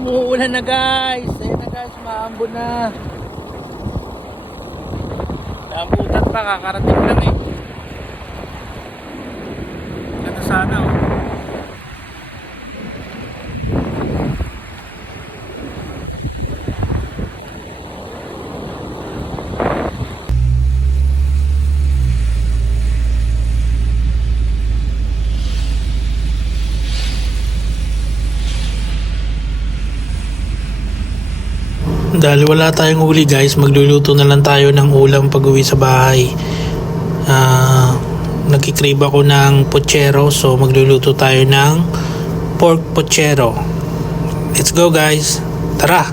Umuulan na guys. Ayun na guys, maambon na. Naambutan pa, kakarating lang eh. Ganda sana oh. Dahil wala tayong huli guys, magluluto na lang tayo ng ulam pag uwi sa bahay. Nagkikrave ako ng pochero, so magluluto tayo ng pork pochero. Let's go guys, tara!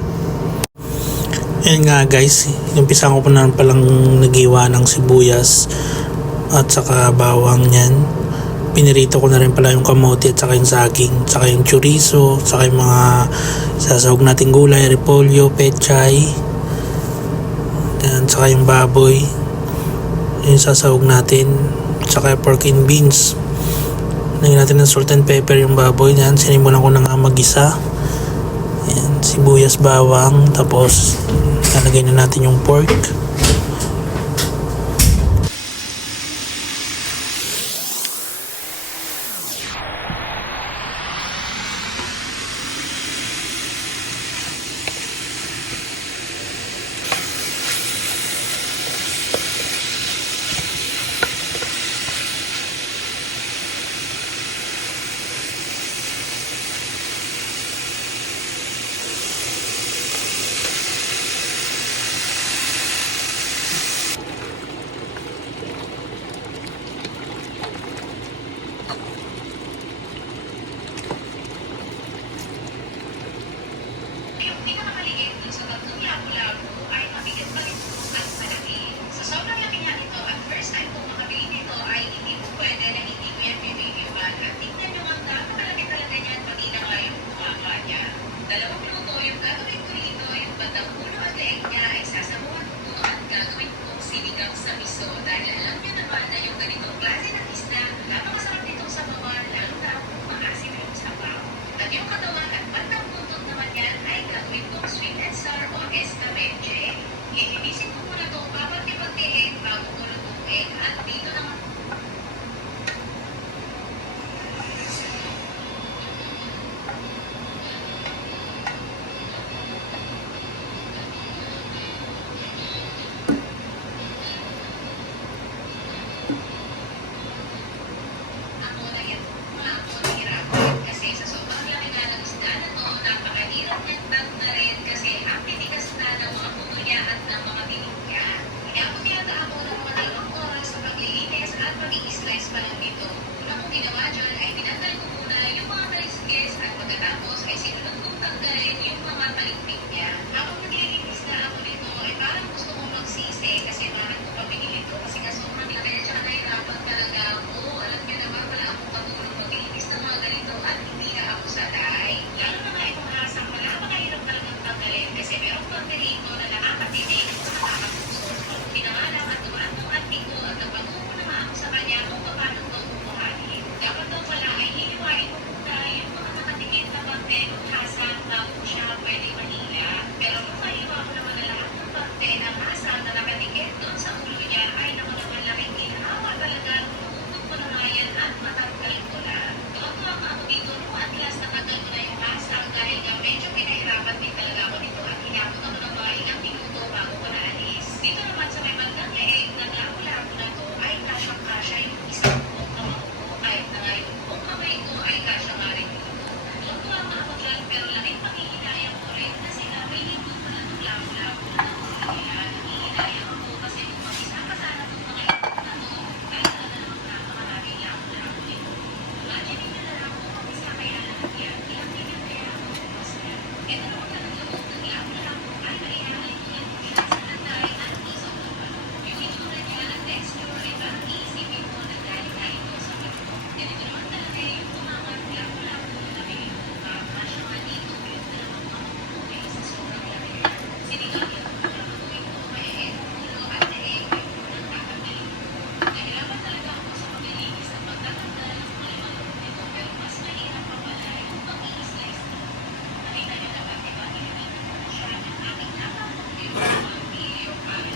Ayan nga guys, umpisa ko pa na palang nagiwa ng sibuyas at saka bawang niyan. Pinirito ko na rin pala yung kamote at saka yung saging, saka yung chorizo, saka yung mga sasahog nating gulay, repolyo, pechay, at saka yung baboy, yung sasahog natin, saka yung pork and beans. Lagyan natin ng salt and pepper yung baboy. Yan, sinimulan ko na nga mag-isa. Yan, sibuyas, bawang, tapos lalagay na natin yung pork.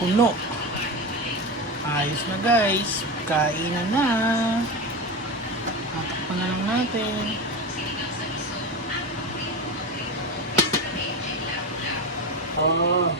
puno. Ayos na guys. Kainan na. Tatakpan na lang natin. Ah.